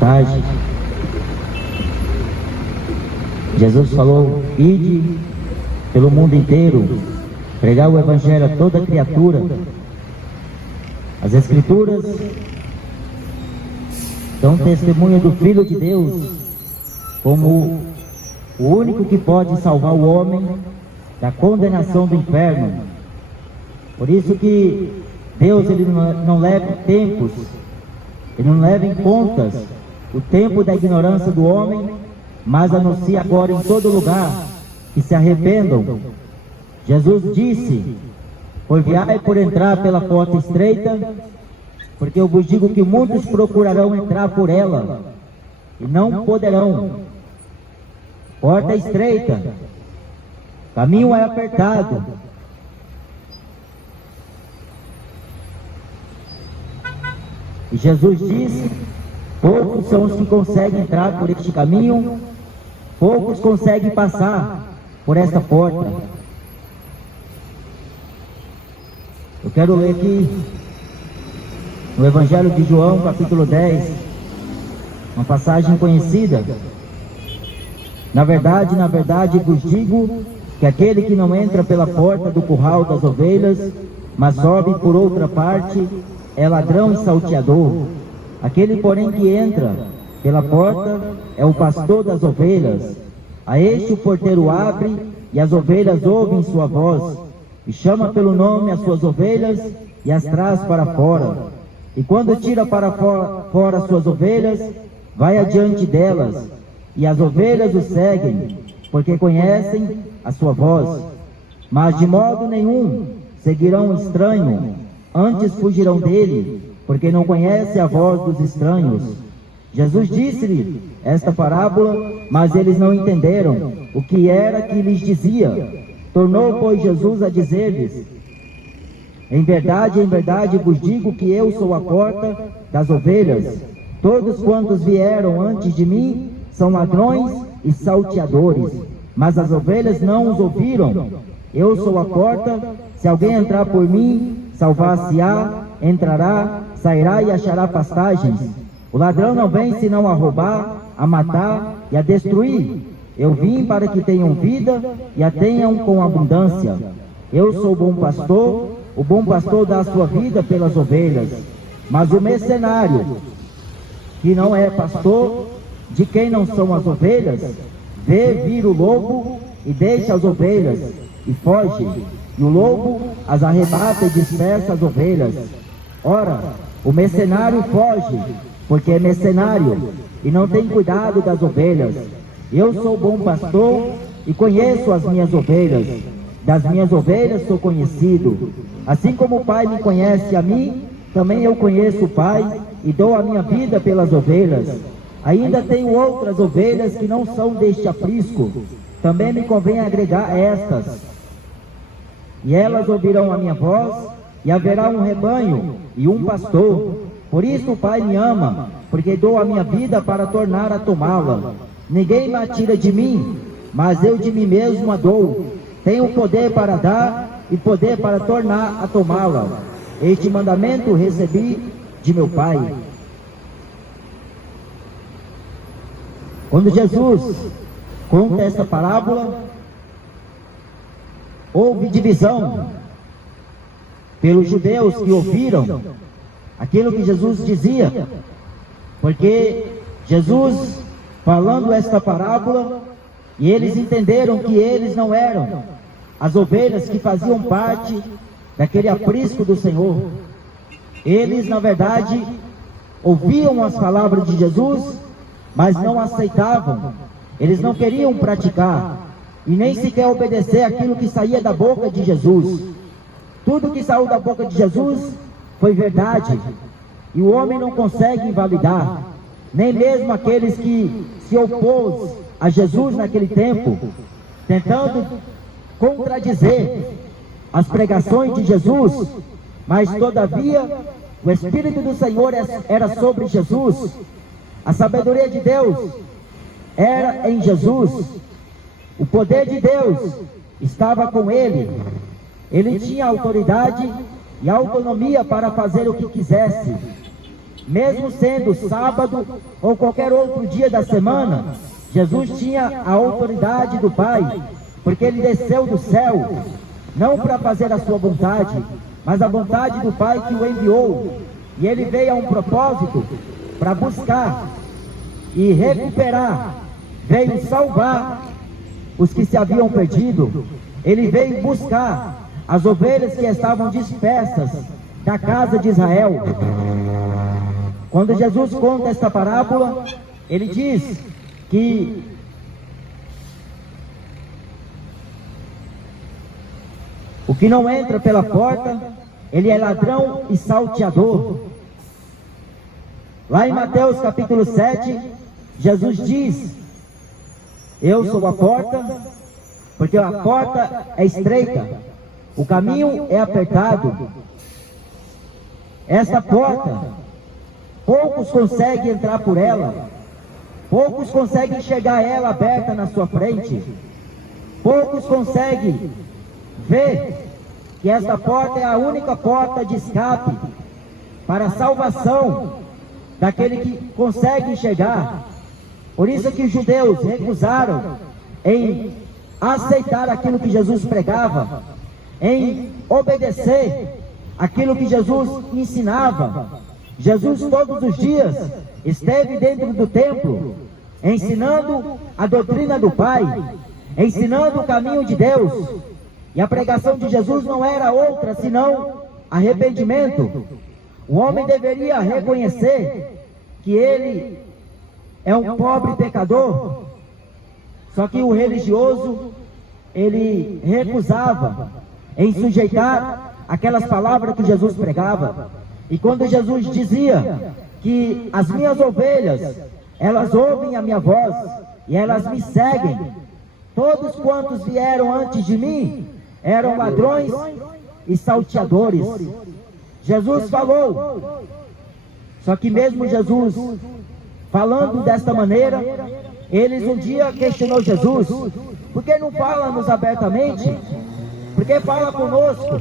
tarde. Jesus falou: ide pelo mundo inteiro, pregar o Evangelho a toda criatura. As Escrituras dão testemunho do Filho de Deus como o único que pode salvar o homem da condenação do inferno. Por isso que Deus ele não leva tempos, ele não leva em contas o tempo da ignorância do homem, mas anuncia agora em todo lugar que se arrependam. Jesus disse: enviai por entrar pela porta estreita, porque eu vos digo que muitos procurarão entrar por ela e não poderão. Porta estreita, caminho é apertado. E Jesus disse: poucos são os que conseguem entrar por este caminho, poucos conseguem passar por esta porta. Eu quero ler aqui no Evangelho de João, capítulo 10, uma passagem conhecida. Na verdade, vos digo que aquele que não entra pela porta do curral das ovelhas, mas sobe por outra parte, é ladrão e salteador. Aquele, porém, que entra pela porta é o pastor das ovelhas. A este o porteiro abre, e as ovelhas ouvem sua voz, e chama pelo nome as suas ovelhas, e as traz para fora. E quando tira para fora as suas ovelhas, vai adiante delas, e as ovelhas o seguem, porque conhecem a sua voz. Mas de modo nenhum seguirão o estranho, antes fugirão dele, porque não conhece a voz dos estranhos. Jesus disse-lhe esta parábola, mas eles não entenderam o que era que lhes dizia. Tornou, pois, Jesus a dizer-lhes: em verdade vos digo que eu sou a porta das ovelhas. Todos quantos vieram antes de mim são ladrões e salteadores, mas as ovelhas não os ouviram. Eu sou a porta, se alguém entrar por mim, salvar-se-á, entrará, sairá e achará pastagens. O ladrão não vem senão a roubar, a matar e a destruir. Eu vim para que tenham vida e a tenham com abundância. Eu sou o bom pastor dá a sua vida pelas ovelhas. Mas o mercenário, que não é pastor, de quem não são as ovelhas, vê vir o lobo e deixa as ovelhas e foge. E o lobo as arrebata e dispersa as ovelhas. Ora, o mercenário foge, porque é mercenário e não tem cuidado das ovelhas. Eu sou o bom pastor e conheço as minhas ovelhas. Das minhas ovelhas sou conhecido. Assim como o Pai me conhece a mim, também eu conheço o Pai e dou a minha vida pelas ovelhas. Ainda tenho outras ovelhas que não são deste aprisco. Também me convém agregar estas. E elas ouvirão a minha voz, e haverá um rebanho e um pastor. Por isso o Pai me ama, porque dou a minha vida para tornar a tomá-la. Ninguém me tira de mim, mas eu de mim mesmo a dou. Tenho poder para dar e poder para tornar a tomá-la. Este mandamento recebi de meu Pai. Quando Jesus conta essa parábola, houve divisão pelos judeus que ouviram aquilo que Jesus dizia, porque Jesus falando esta parábola, e eles entenderam que eles não eram as ovelhas que faziam parte daquele aprisco do Senhor. Eles, na verdade, ouviam as palavras de Jesus, mas não aceitavam. Eles não queriam praticar e nem sequer obedecer aquilo que saía da boca de Jesus. Tudo que saiu da boca de Jesus foi verdade, e o homem não consegue invalidar, nem mesmo aqueles que se opôs a Jesus naquele tempo, tentando contradizer as pregações de Jesus, mas todavia o Espírito do Senhor era sobre Jesus, a sabedoria de Deus era em Jesus, o poder de Deus estava com ele, ele tinha autoridade e autonomia para fazer o que quisesse. mesmo sendo sábado ou qualquer outro dia da semana, Jesus tinha a autoridade do Pai, porque ele desceu do céu, não para fazer a sua vontade, mas a vontade do Pai que o enviou. E ele veio a um propósito, para buscar e recuperar, veio salvar os que se haviam perdido. Ele veio buscar as ovelhas que estavam dispersas da casa de Israel. Quando Jesus conta esta parábola, ele diz que o que não entra pela porta, ele é ladrão e salteador. Lá em Mateus capítulo 7, Jesus diz: eu sou a porta, porque a porta é estreita, o caminho é apertado. Esta porta, poucos conseguem entrar por ela, poucos conseguem chegar ela aberta na sua frente, poucos conseguem ver que esta porta é a única porta de escape para a salvação daquele que consegue chegar. Por isso que os judeus recusaram em aceitar aquilo que Jesus pregava, em obedecer aquilo que Jesus ensinava. Jesus todos os dias esteve dentro do templo, ensinando a doutrina do Pai, ensinando o caminho de Deus. E a pregação de Jesus não era outra senão arrependimento. O homem deveria reconhecer que ele é um pobre pecador. Só que o religioso, ele recusava em sujeitar aquelas palavras que Jesus pregava. E quando Jesus dizia que as minhas ovelhas, elas ouvem a minha voz e elas me seguem, todos quantos vieram antes de mim eram ladrões e salteadores. Jesus falou. Só que mesmo Jesus falando desta maneira, eles um dia questionou Jesus: por que não fala-nos abertamente? Por que fala conosco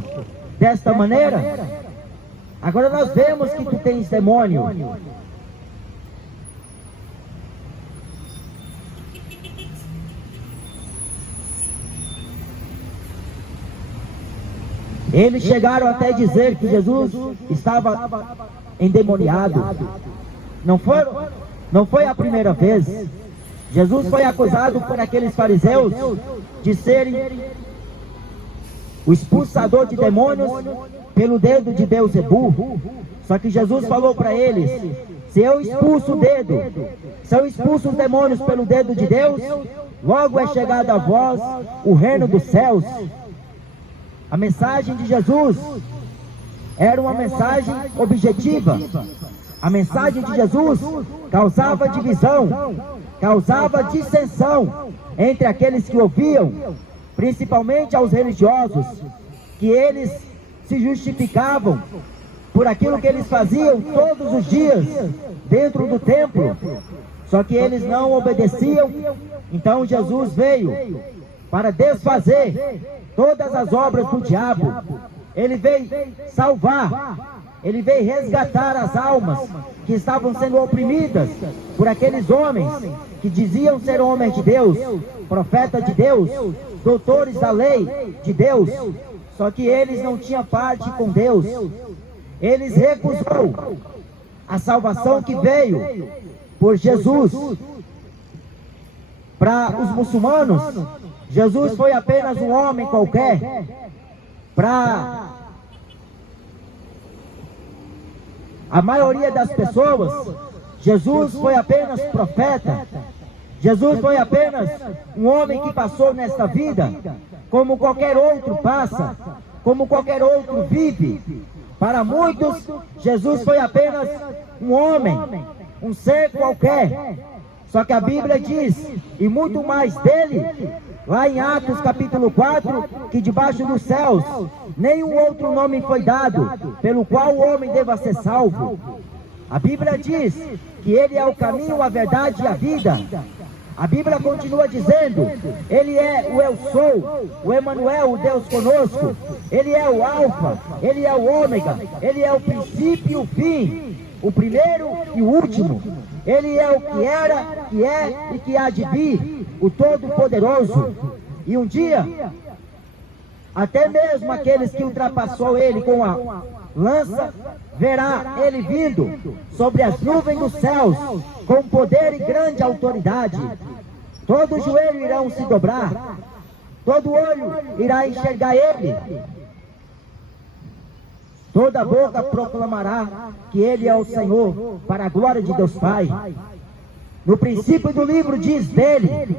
desta maneira? Agora nós vemos que tu tens demônio. Eles chegaram até dizer que Jesus estava endemoniado. Não foi a primeira vez. Jesus foi acusado por aqueles fariseus de serem o expulsador de demônios pelo dedo de Beelzebu. Só que Jesus falou para eles: se eu expulso o dedo, se eu expulso os demônios pelo dedo de Deus, logo é chegado a vós o reino dos céus. A mensagem de Jesus era uma mensagem objetiva. A mensagem de Jesus causava divisão, causava dissensão entre aqueles que ouviam, principalmente aos religiosos, que eles se justificavam por aquilo que eles faziam todos os dias dentro do templo. Só que eles não obedeciam. Então Jesus veio para desfazer todas as obras do diabo. Ele veio salvar, ele veio resgatar as almas que estavam sendo oprimidas por aqueles homens que diziam ser homens de Deus, profetas de Deus, doutores da lei de Deus. Só que eles não tinham parte com Deus. Eles recusaram a salvação que veio por Jesus. Para os muçulmanos, Jesus foi apenas um homem qualquer. Para a maioria das pessoas, Jesus foi apenas profeta. Jesus foi apenas um homem que passou nesta vida, como qualquer outro passa, como qualquer outro vive. Para muitos, Jesus foi apenas um homem, um ser qualquer. Só que a Bíblia diz, e muito mais dele, lá em Atos capítulo 4, que debaixo dos céus nenhum outro nome foi dado pelo qual o homem deva ser salvo. A Bíblia diz que ele é o caminho, a verdade e a vida. A Bíblia continua dizendo: ele é o Eu Sou, o Emanuel, o Deus conosco. Ele é o Alfa, ele é o Ômega, ele é o princípio e o fim. o primeiro e o último. Ele é o que era, que é e que há de vir, o Todo-Poderoso. E um dia, até mesmo aqueles que ultrapassou ele com a lança, verá ele vindo sobre as nuvens dos céus, com poder e grande autoridade. Todo joelho irão se dobrar, todo olho irá enxergar ele. Toda boca proclamará que ele é o Senhor, para a glória de Deus Pai. No princípio do livro diz dele.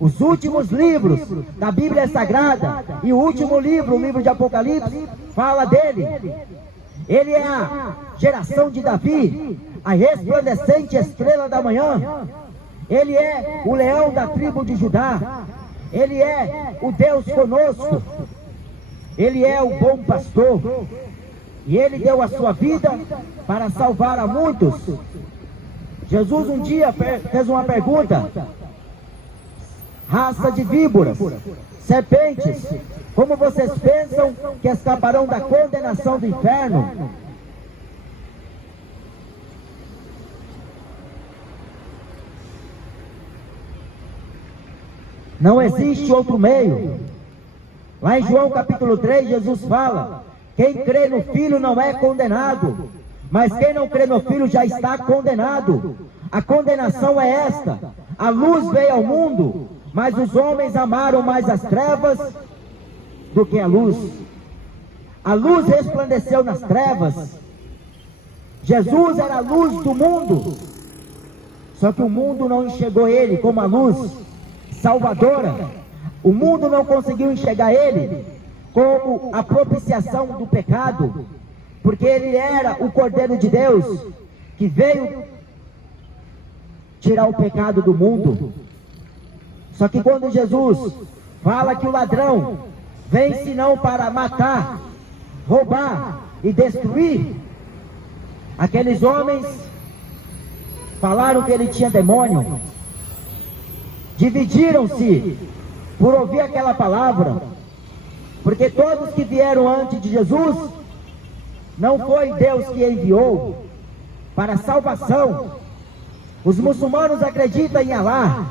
Os últimos livros da Bíblia Sagrada e o último livro, o livro de Apocalipse, fala dele. Ele é a geração de Davi, a resplandecente estrela da manhã. Ele é o leão da tribo de Judá. Ele é o Deus conosco. Ele é o bom pastor. E ele deu a sua vida para salvar a muitos. Jesus um dia fez uma pergunta: raça de víboras, serpentes, como vocês pensam que escaparão da condenação do inferno? Não existe outro meio. Lá em João capítulo 3, Jesus fala: quem crê no Filho não é condenado, mas quem não crê no Filho já está condenado. A condenação é esta: a luz veio ao mundo, mas os homens amaram mais as trevas do que a luz. A luz resplandeceu nas trevas. Jesus era a luz do mundo, só que o mundo não enxergou ele como a luz salvadora. O mundo não conseguiu enxergar ele como a propiciação do pecado, porque ele era o Cordeiro de Deus que veio tirar o pecado do mundo. Só que quando Jesus fala que o ladrão vem senão para matar, roubar e destruir, aqueles homens falaram que ele tinha demônio, dividiram-se por ouvir aquela palavra, porque todos que vieram antes de Jesus, não foi Deus que enviou para a salvação. Os muçulmanos acreditam em Alá,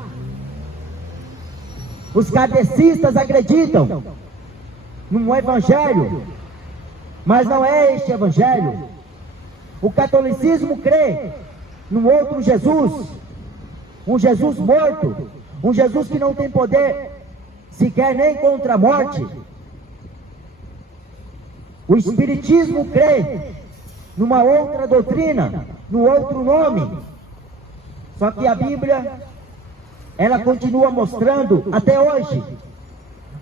os kardecistas acreditam num evangelho, mas não é este evangelho. O catolicismo crê num outro Jesus, um Jesus morto, um Jesus que não tem poder sequer nem contra a morte. O espiritismo crê numa outra doutrina, num outro nome. Só que a Bíblia, ela continua mostrando até hoje,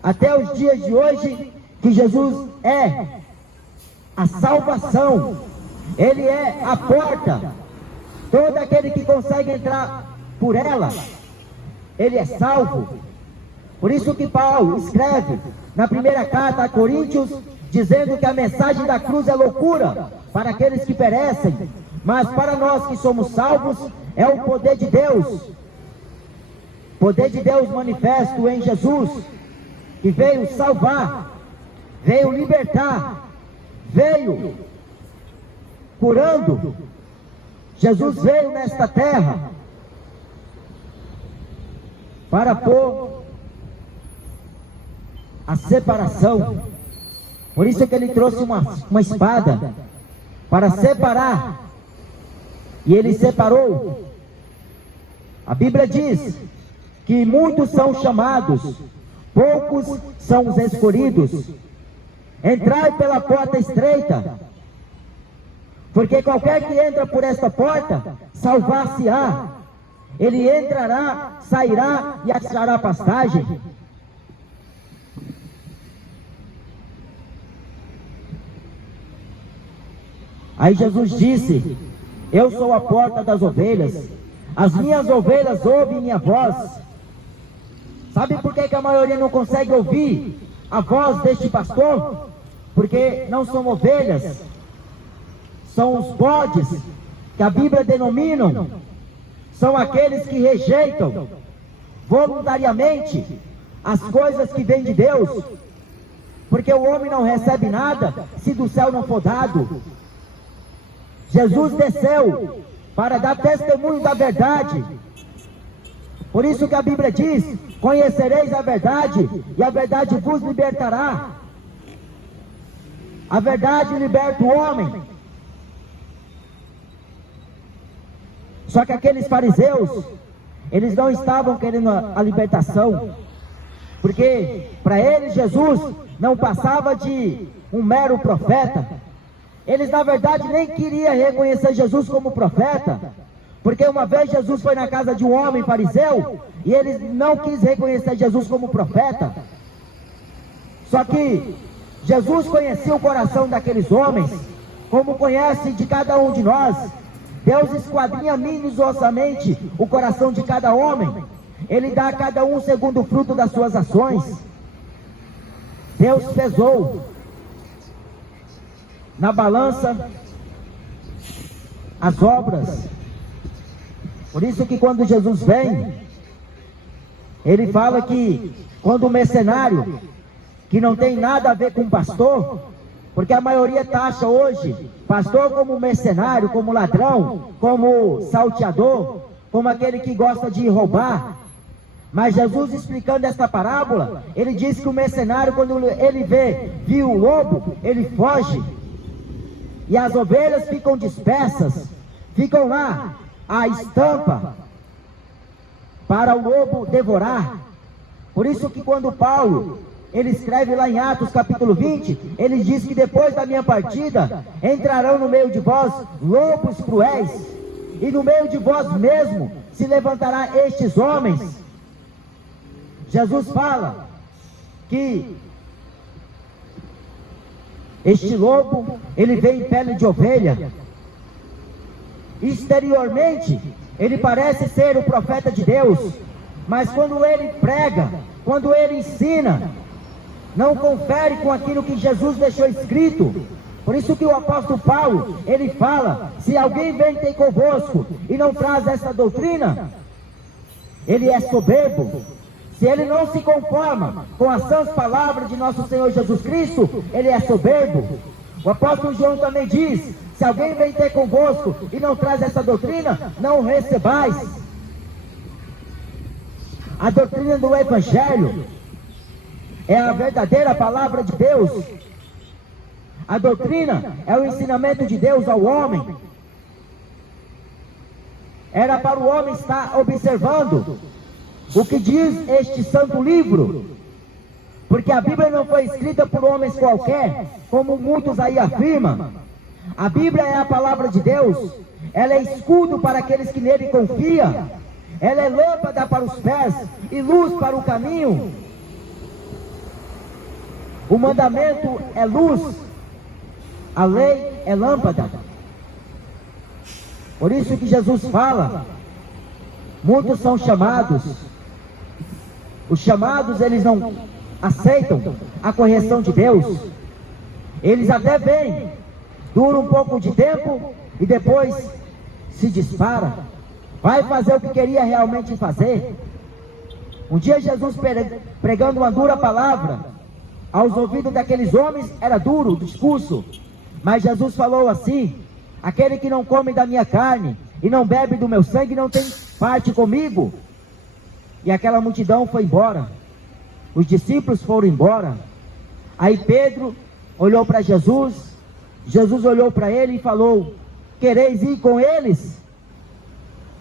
até os dias de hoje, que Jesus é a salvação. Ele é a porta. Todo aquele que consegue entrar por ela, ele é salvo. Por isso que Paulo escreve na primeira carta a Coríntios, dizendo que a mensagem da cruz é loucura para aqueles que perecem, mas para nós que somos salvos é o poder de Deus. Poder de Deus manifesto em Jesus, que veio salvar, veio libertar, veio curando. Jesus veio nesta terra para pôr a separação. Por isso que ele trouxe uma espada para separar, e ele separou. A Bíblia diz que muitos são chamados, poucos são os escolhidos. Entrai pela porta estreita, porque qualquer que entra por esta porta salvar-se-á. Ele entrará, sairá e achará pastagem. Aí Jesus disse: eu sou a porta das ovelhas, as minhas ovelhas ouvem minha voz. Sabe por que a maioria não consegue ouvir a voz deste pastor? Porque não são ovelhas, são os bodes, que a Bíblia denomina, são aqueles que rejeitam voluntariamente as coisas que vêm de Deus, porque o homem não recebe nada se do céu não for dado. Jesus desceu para dar testemunho da verdade. Por isso que a Bíblia diz: conhecereis a verdade, e a verdade vos libertará. A verdade liberta o homem. Só que aqueles fariseus, eles não estavam querendo a libertação, porque para eles Jesus não passava de um mero profeta. Eles na verdade nem queriam reconhecer Jesus como profeta, porque uma vez Jesus foi na casa de um homem fariseu, e eles não quis reconhecer Jesus como profeta. Só que Jesus conhecia o coração daqueles homens, como conhece de cada um de nós. Deus esquadrinha minuciosamente o coração de cada homem. Ele dá a cada um segundo o fruto das suas ações. Deus pesou na balança as obras. Por isso que quando Jesus vem, ele fala que quando o mercenário, que não tem nada a ver com pastor, porque a maioria taxa hoje pastor como mercenário, como ladrão, como salteador, como aquele que gosta de roubar. Mas Jesus, explicando esta parábola, ele diz que o mercenário, quando ele viu o lobo, ele foge, e as ovelhas ficam dispersas, ficam lá à estampa para o lobo devorar. Por isso que quando Paulo, ele escreve lá em Atos capítulo 20, ele diz que depois da minha partida, entrarão no meio de vós lobos cruéis, e no meio de vós mesmo se levantará estes homens. Jesus fala que este lobo, ele vem em pele de ovelha. Exteriormente, ele parece ser o profeta de Deus, mas quando ele prega, quando ele ensina, não confere com aquilo que Jesus deixou escrito. Por isso que o apóstolo Paulo, ele fala: se alguém vem ter convosco e não traz essa doutrina, ele é soberbo. Se ele não se conforma com as sãs palavras de nosso Senhor Jesus Cristo, ele é soberbo. O apóstolo João também diz: se alguém vem ter convosco e não traz essa doutrina, não o recebais. A doutrina do Evangelho é a verdadeira palavra de Deus. A doutrina é o ensinamento de Deus ao homem. Era para o homem estar observando o que diz este santo livro, porque a Bíblia não foi escrita por homens qualquer, como muitos aí afirmam. A Bíblia é a palavra de Deus. Ela é escudo para aqueles que nele confiam. Ela é lâmpada para os pés e luz para o caminho. O mandamento é luz, a lei é lâmpada. Por isso que Jesus fala: muitos são chamados. Os chamados, eles não aceitam a correção de Deus. Eles até vêm, dura um pouco de tempo e depois se dispara. Vai fazer o que queria realmente fazer. Um dia Jesus pregando uma dura palavra aos ouvidos daqueles homens, era duro o discurso, mas Jesus falou assim: aquele que não come da minha carne e não bebe do meu sangue não tem parte comigo. E aquela multidão foi embora, os discípulos foram embora. Aí Pedro olhou para Jesus, Jesus olhou para ele e falou: quereis ir com eles?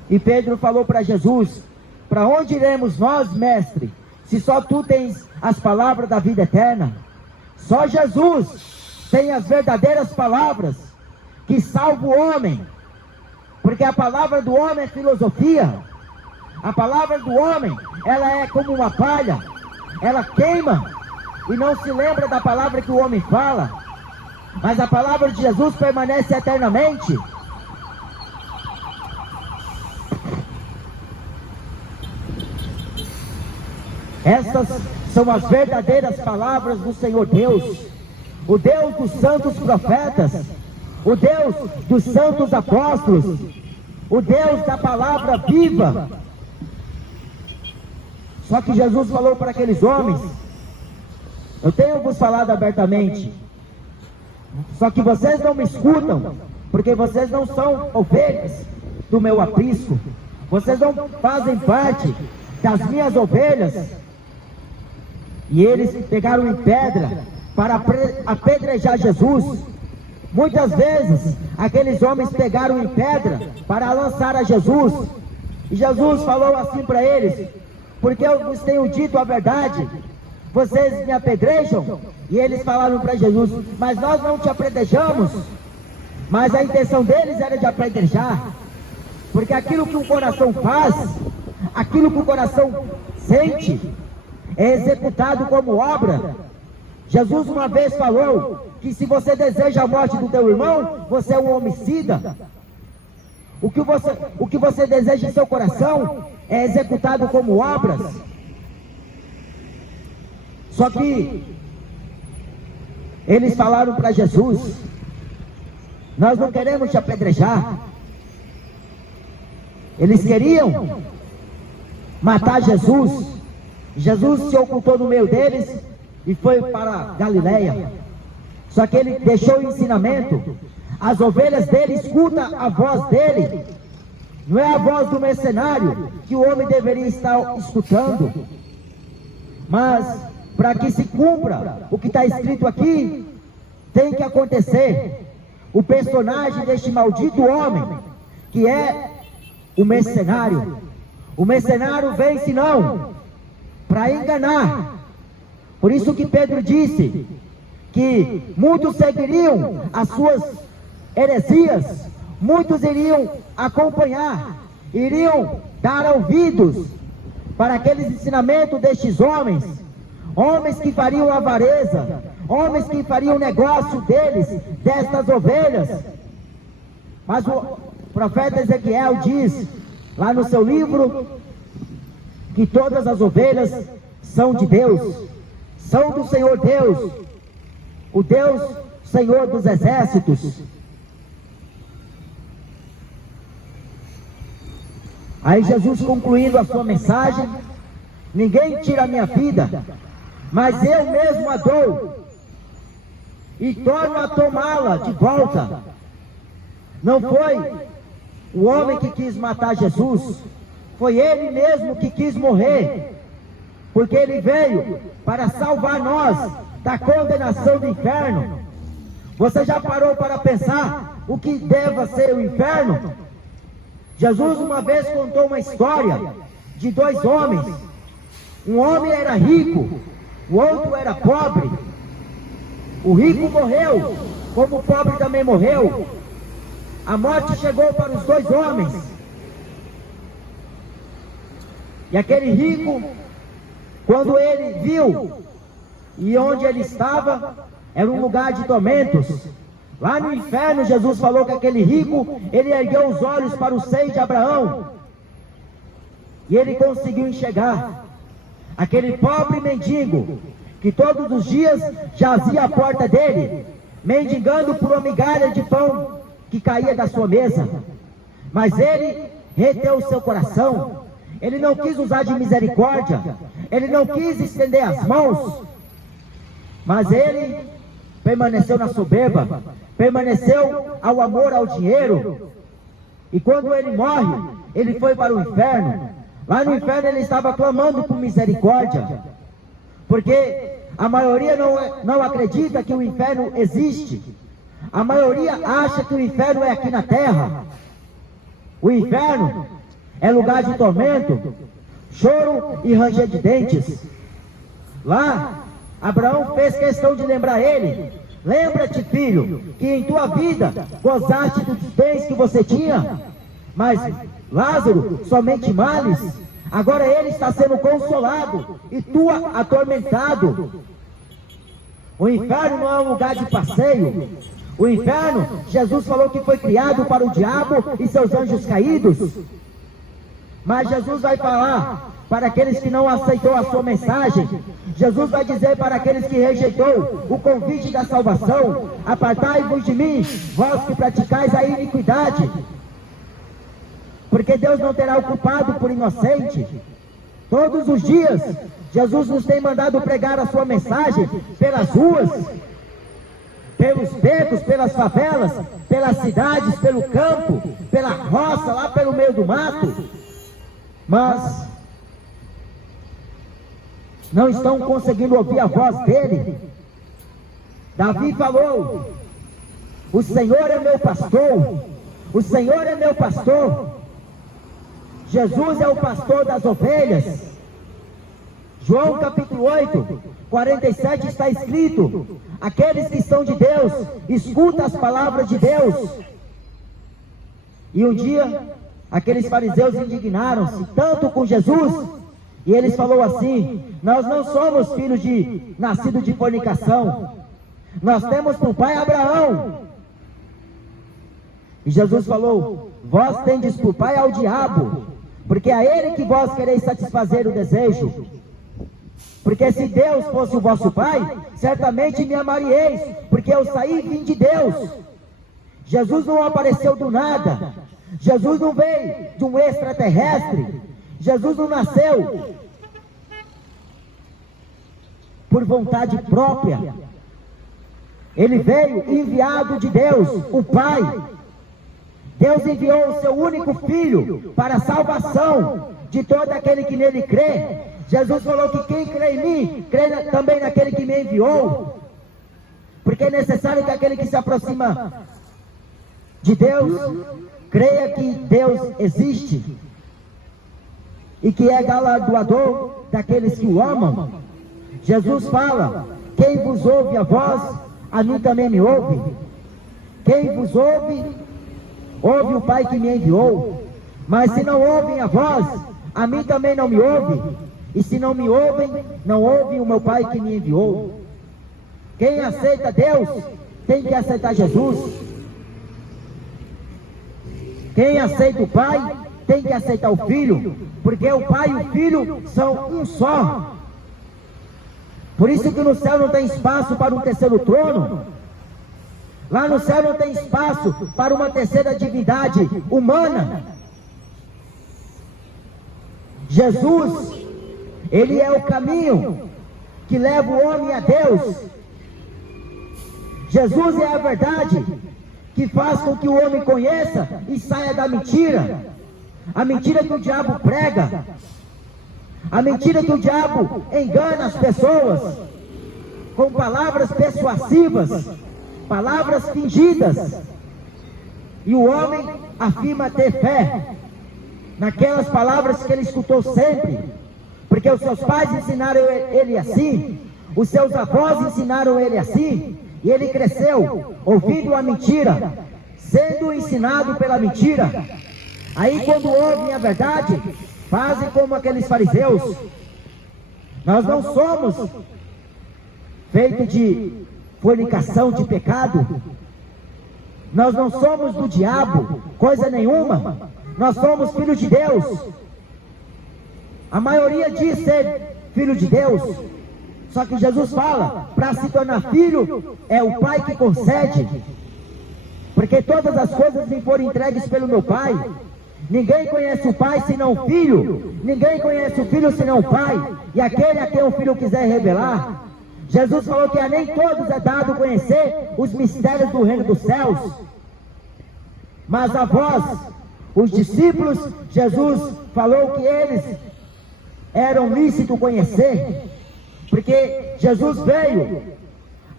E Pedro falou para Jesus: para onde iremos nós, mestre, se só tu tens as palavras da vida eterna? Só Jesus tem as verdadeiras palavras que salvam o homem, porque a palavra do homem é filosofia. A palavra do homem, ela é como uma palha, ela queima e não se lembra da palavra que o homem fala, mas a palavra de Jesus permanece eternamente. Essas são as verdadeiras palavras do Senhor Deus, o Deus dos santos profetas, o Deus dos santos apóstolos, o Deus da palavra viva. Só que Jesus falou para aqueles homens: eu tenho vos falado abertamente, só que vocês não me escutam, porque vocês não são ovelhas do meu aprisco, vocês não fazem parte das minhas ovelhas. E eles pegaram em pedra para apedrejar Jesus. Muitas vezes aqueles homens pegaram em pedra para lançar a Jesus, e Jesus falou assim para eles: porque eu vos tenho dito a verdade, vocês me apedrejam? E eles falaram para Jesus: mas nós não te apedrejamos. Mas a intenção deles era de apedrejar, porque aquilo que o coração faz, aquilo que o coração sente, é executado como obra. Jesus uma vez falou que se você deseja a morte do teu irmão, você é um homicida. O que você deseja em seu coração é executado como obras. Só que eles falaram para Jesus: nós não queremos te apedrejar. Eles queriam matar Jesus. Jesus se ocultou no meio deles e foi para Galileia. Só que ele deixou o ensinamento. As ovelhas dele escutam a voz dele. Não é a voz do mercenário que o homem deveria estar escutando. Mas para que se cumpra o que está escrito aqui, tem que acontecer. O personagem deste maldito homem, que é o mercenário. O mercenário vem senão para enganar. Por isso que Pedro disse que muitos seguiriam as suas heresias, muitos iriam acompanhar, iriam dar ouvidos para aqueles ensinamentos destes homens, homens que fariam avareza, homens que fariam negócio deles, destas ovelhas. Mas o profeta Ezequiel diz lá no seu livro que todas as ovelhas são de Deus, são do Senhor Deus, o Deus Senhor dos exércitos. Aí Jesus, concluindo a sua mensagem: ninguém tira a minha vida, mas eu mesmo a dou e torno a tomá-la de volta. Não foi o homem que quis matar Jesus, foi ele mesmo que quis morrer, porque ele veio para salvar nós da condenação do inferno. Você já parou para pensar o que deva ser o inferno? Jesus uma vez contou uma história de dois homens. Um homem era rico, o outro era pobre. O rico morreu, como o pobre também morreu. A morte chegou para os dois homens. E aquele rico, quando ele viu e onde ele estava, era um lugar de tormentos. Lá no inferno, Jesus falou que aquele rico, ele ergueu os olhos para o seio de Abraão, e ele conseguiu enxergar aquele pobre mendigo, que todos os dias jazia à porta dele, mendigando por uma migalha de pão que caía da sua mesa. Mas ele reteu o seu coração, ele não quis usar de misericórdia, ele não quis estender as mãos, mas ele permaneceu na soberba, permaneceu ao amor ao dinheiro. E quando ele morre, ele foi para o inferno. Lá no inferno ele estava clamando por misericórdia, porque a maioria não acredita que o inferno existe. A maioria acha que o inferno é aqui na terra. O inferno é lugar de tormento, choro e ranger de dentes. Lá Abraão fez questão de lembrar ele: lembra-te, filho, que em tua vida gozaste dos bens que você tinha, mas Lázaro somente males. Agora ele está sendo consolado e tu atormentado. O inferno não é um lugar de passeio. O inferno, Jesus falou que foi criado para o diabo e seus anjos caídos. Mas Jesus vai falar para aqueles que não aceitou a sua mensagem. Jesus vai dizer para aqueles que rejeitou o convite da salvação: apartai-vos de mim, vós que praticais a iniquidade. Porque Deus não terá o culpado por inocente. Todos os dias Jesus nos tem mandado pregar a sua mensagem pelas ruas. pelos becos, pelas favelas, pelas cidades, pelo campo, pela roça, lá pelo meio do mato, mas não estão conseguindo ouvir a voz dele. Davi falou: o Senhor é meu pastor, o Senhor é meu pastor. Jesus é o pastor das ovelhas. João capítulo 8, 47 está escrito: aqueles que são de Deus, escutam as palavras de Deus. E um dia, aqueles fariseus indignaram-se tanto com Jesus, e eles falaram assim: nós não somos filhos nascidos de fornicação, nós temos por pai Abraão. E Jesus falou: vós tendes por pai ao diabo, porque é a ele que vós quereis satisfazer o desejo. Porque se Deus fosse o vosso pai, certamente me amaríeis, porque eu saí e vim de Deus. Jesus não apareceu do nada, Jesus não veio de um extraterrestre, Jesus não nasceu por vontade própria. Ele veio enviado de Deus, o Pai. Deus enviou o seu único Filho para a salvação de todo aquele que nele crê. Jesus falou que quem crê em mim, crê também naquele que me enviou. Porque é necessário que aquele que se aproxima de Deus, creia que Deus existe e que é galardoador daqueles que o amam. Jesus fala: quem vos ouve a vós, a mim também me ouve. Quem vos ouve, ouve o Pai que me enviou. Mas se não ouvem a vós, a mim também não me ouve. E se não me ouvem, não ouvem o meu Pai que me enviou. Quem aceita Deus, tem que aceitar Jesus. Quem aceita o Pai, tem que aceitar o Filho, porque o Pai e o Filho são um só. Por isso que no céu não tem espaço para um terceiro trono. Lá no céu não tem espaço para uma terceira divindade humana. Jesus, ele é o caminho que leva o homem a Deus. Jesus é a verdade que faz com que o homem conheça e saia da mentira. A mentira que o diabo prega, a mentira que o diabo engana as pessoas com palavras persuasivas, palavras fingidas. E o homem afirma ter fé naquelas palavras que ele escutou sempre, porque os seus pais ensinaram ele assim, os seus avós ensinaram ele assim, e ele cresceu ouvindo a mentira, sendo ensinado pela mentira. Aí quando ouvem a verdade, fazem como aqueles fariseus. Nós não somos feitos de fornicação, de pecado. Nós não somos do diabo, coisa nenhuma. Nós somos filhos de Deus. A maioria diz ser filho de Deus. Só que Jesus fala, para se tornar filho, é o Pai que concede. Porque todas as coisas me foram entregues pelo meu Pai. Ninguém conhece o Pai senão o Filho. Ninguém conhece o Filho senão o Pai. E aquele a quem o Filho quiser revelar. Jesus falou que a nem todos é dado conhecer os mistérios do reino dos céus. Mas a vós, os discípulos, Jesus falou que eles eram lícito conhecer. Porque Jesus veio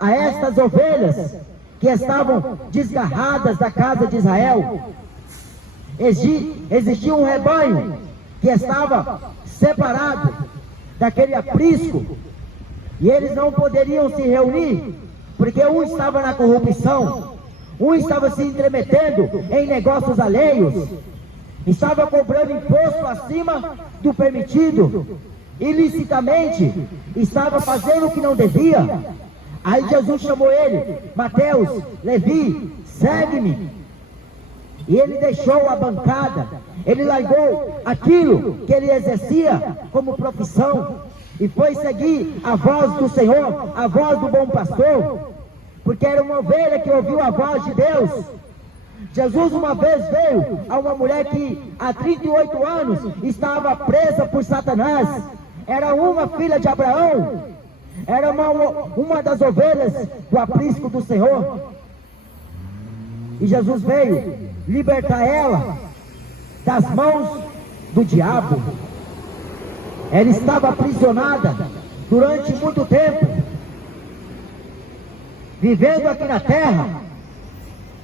a estas ovelhas que estavam desgarradas da casa de Israel. Existia um rebanho que estava separado daquele aprisco, e eles não poderiam se reunir, porque um estava na corrupção, um estava se intrometendo em negócios alheios, estava cobrando imposto acima do permitido, ilicitamente, estava fazendo o que não devia. Aí Jesus chamou ele: Mateus, Levi, segue-me. E ele deixou a bancada, ele largou aquilo que ele exercia como profissão e foi seguir a voz do Senhor, a voz do bom pastor, porque era uma ovelha que ouviu a voz de Deus. Jesus uma vez veio a uma mulher que há 38 anos estava presa por Satanás, era uma filha de Abraão, Era uma das ovelhas do aprisco do Senhor. E Jesus veio libertar ela das mãos do diabo. Ela estava aprisionada durante muito tempo, vivendo aqui na terra.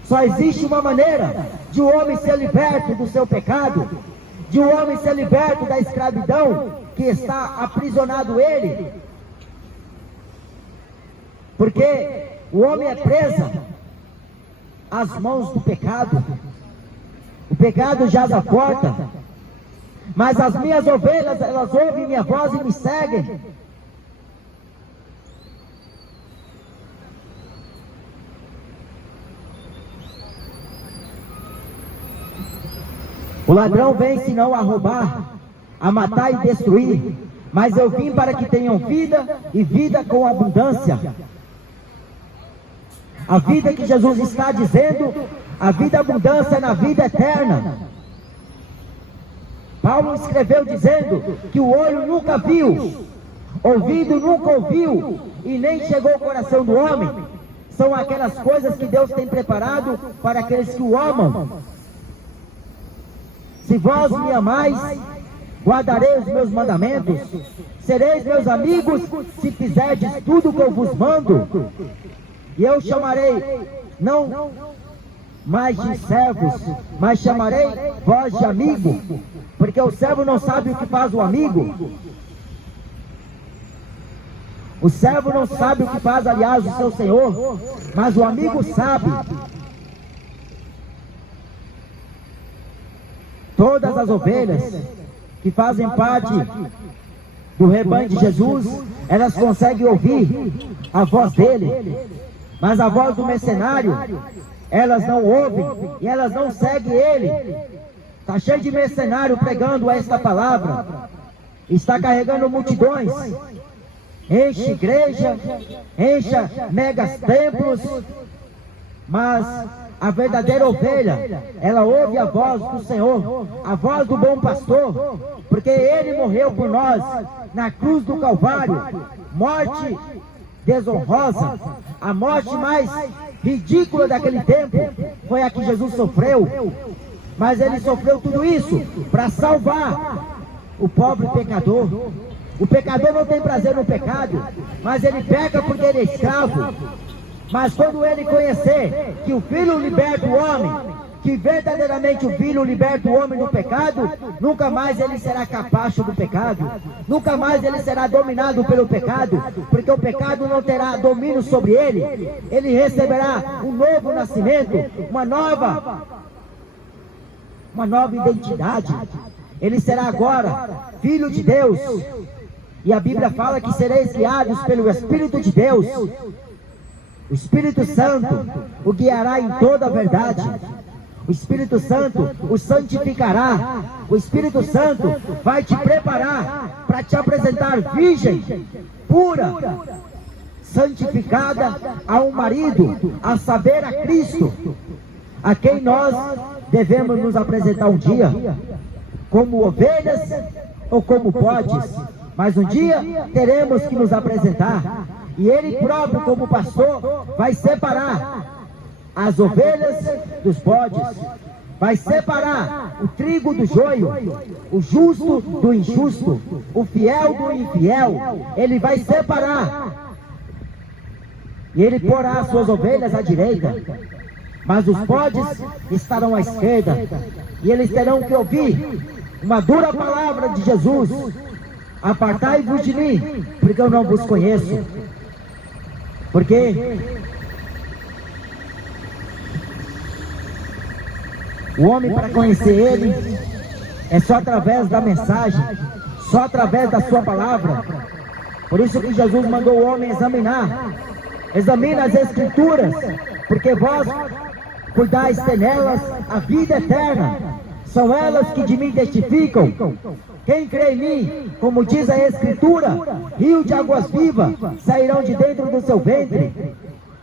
Só existe uma maneira de um homem ser liberto do seu pecado, de um homem ser liberto da escravidão que está aprisionado ele. Porque o homem é preso às mãos do pecado. O pecado jaz à porta. Mas as minhas ovelhas, elas ouvem minha voz e me seguem. O ladrão vem senão a roubar, a matar e destruir. Mas eu vim para que tenham vida e vida com abundância. A vida que Jesus está dizendo, a vida abundância na vida eterna. Paulo escreveu dizendo que o olho nunca viu, ouvido nunca ouviu, e nem chegou ao coração do homem. São aquelas coisas que Deus tem preparado para aqueles que o amam. Se vós me amais, guardarei os meus mandamentos, sereis meus amigos, se fizerdes tudo o que eu vos mando. E eu chamarei, não mais de servos, mas chamarei vós de amigo, porque o servo não sabe o que faz o amigo. O servo não sabe o que faz, aliás, o seu senhor, mas o amigo sabe. Todas as ovelhas que fazem parte do rebanho de Jesus, elas conseguem ouvir a voz dele, mas a voz do mercenário, elas não ouvem e elas não seguem ele. Está cheio de mercenário pregando esta palavra, está carregando multidões, enche igreja, enche megas templos, mas a verdadeira ovelha, ela ouve a voz do Senhor, a voz do bom pastor, porque ele morreu por nós na cruz do Calvário, morte desonrosa, a morte mais ridícula daquele tempo foi a que Jesus sofreu. Mas ele sofreu tudo isso para salvar o pobre pecador. O pecador não tem prazer no pecado, mas ele peca porque ele é escravo. Mas quando ele conhecer que o Filho liberta o homem, que verdadeiramente o Filho liberta o homem do pecado, nunca mais ele será capacho do pecado, nunca mais ele será dominado pelo pecado, porque o pecado não terá domínio sobre ele. Ele receberá um novo nascimento, uma nova identidade. Ele será agora Filho de Deus, e a Bíblia fala que sereis guiados pelo Espírito de Deus. O Espírito Santo o guiará em toda a verdade. O Espírito Santo o santificará. O Espírito Santo vai te preparar para te apresentar virgem, pura, santificada a um marido, a saber, a Cristo, a quem nós devemos nos apresentar um dia, como ovelhas ou como bodes, mas um dia teremos que nos apresentar. E ele próprio, como pastor, vai separar as ovelhas dos bodes, vai separar o trigo do joio, o justo do injusto, o fiel do infiel. Ele vai separar, e ele porá as suas ovelhas à direita, mas os bodes estarão à esquerda, e eles terão que ouvir uma dura palavra de Jesus: apartai-vos de mim, porque eu não vos conheço. Porque o homem, para conhecer ele, é só através da mensagem, só através da sua palavra. Por isso que Jesus mandou o homem examinar. Examina as Escrituras, porque vós cuidais ter nelas a vida eterna. São elas que de mim testificam. Quem crê em mim, como diz a Escritura, rio de águas vivas sairão de dentro do seu ventre.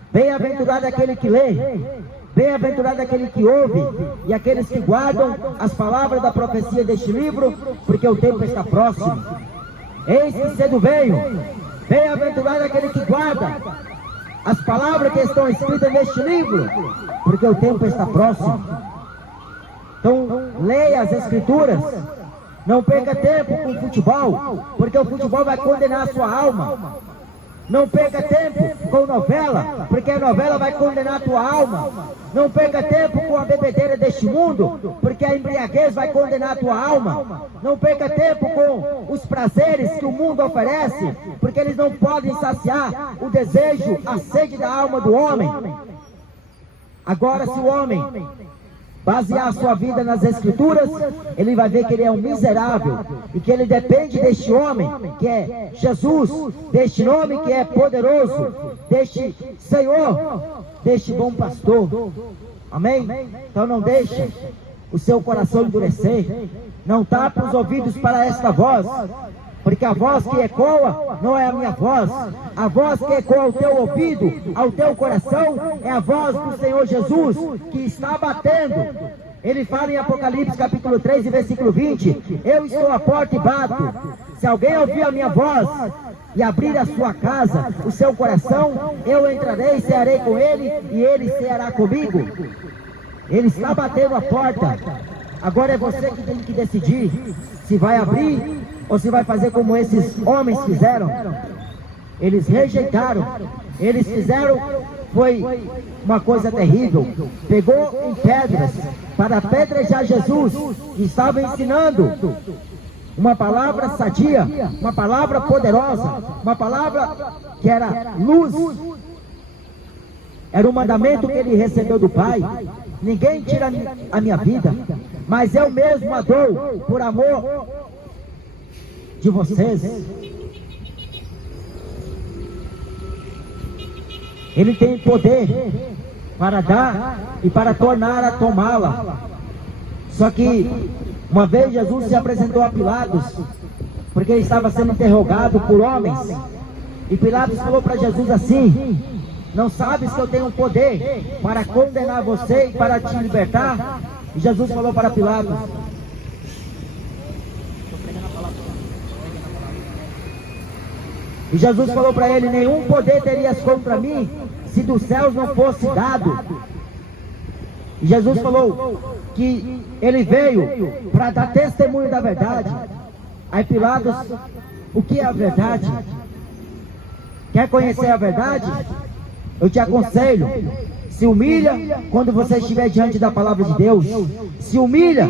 Bem-aventurado aquele que lê, bem-aventurado aquele que ouve, e aqueles que guardam as palavras da profecia deste livro, porque o tempo está próximo. Eis que cedo venho, Bem-aventurado aquele que guarda as palavras que estão escritas neste livro, porque o tempo está próximo. Então, leia as Escrituras. Não perca tempo com o futebol, porque o futebol vai condenar a sua alma. Não perca tempo com novela, porque a novela vai condenar a tua alma. Não perca tempo com a bebedeira deste mundo, porque a embriaguez vai condenar a tua alma. Não perca tempo com os prazeres que o mundo oferece, porque eles não podem saciar o desejo, a sede da alma do homem. Agora, se o homem basear a sua vida nas Escrituras, ele vai ver que ele é um miserável e que ele depende deste homem que é Jesus, deste nome que é poderoso, deste Senhor, deste bom pastor. Amém? Então não deixe o seu coração endurecer, não tape os ouvidos para esta voz, porque a voz que ecoa não é a minha voz. A voz que ecoa ao teu ouvido, ao teu coração, é a voz do Senhor Jesus, que está batendo. Ele fala em Apocalipse capítulo 3 e versículo 20: eu estou à porta e bato. Se alguém ouvir a minha voz e abrir a sua casa, o seu coração, eu entrarei e cearei com ele, e ele ceará comigo. Ele está batendo a porta. Agora é você que tem que decidir se vai abrir ou se vai fazer como esses homens fizeram. Eles rejeitaram. Eles fizeram, foi uma coisa terrível. Pegou em pedras para apedrejar Jesus, que estava ensinando uma palavra sadia, uma palavra poderosa, uma palavra que era luz. Era o mandamento que ele recebeu do Pai: ninguém tira a minha vida, mas eu mesmo a dou por amor de vocês. Ele tem poder para dar e para tornar a tomá-la. Só que uma vez Jesus se apresentou a Pilatos, porque ele estava sendo interrogado por homens, e Pilatos falou para Jesus assim: não sabes que eu tenho poder para condenar você e para te libertar? E Jesus falou para Pilatos: e Jesus falou para ele: nenhum poder terias contra mim se dos céus não fosse dado. E Jesus falou que ele veio para dar testemunho da verdade. Aí Pilatos: o que é a verdade? Quer conhecer a verdade? Eu te aconselho, se humilha quando você estiver diante da palavra de Deus. Se humilha,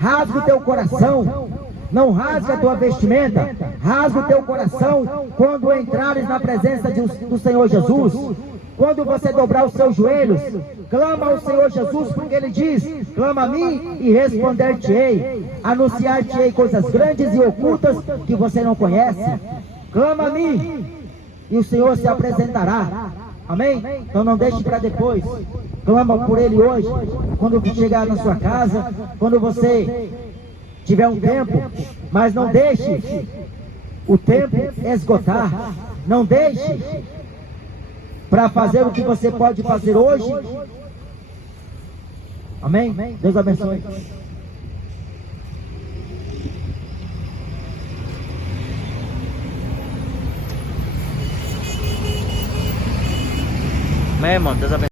rasga o teu coração. Não rasga a tua vestimenta, rasga o teu coração quando entrares na presença do Senhor Jesus. Quando você dobrar os seus joelhos, clama ao Senhor Jesus, porque Ele diz: clama a mim e responder-te-ei, anunciar-te-ei coisas grandes e ocultas que você não conhece. Clama a mim e o Senhor se apresentará. Amém? Então não deixe para depois. Clama por Ele hoje, quando chegar na sua casa, quando você tiver um tempo, mas não deixe o tempo esgotar. Não deixe para fazer o que você pode fazer hoje. Amém? Deus abençoe. Amém, irmão? Deus abençoe.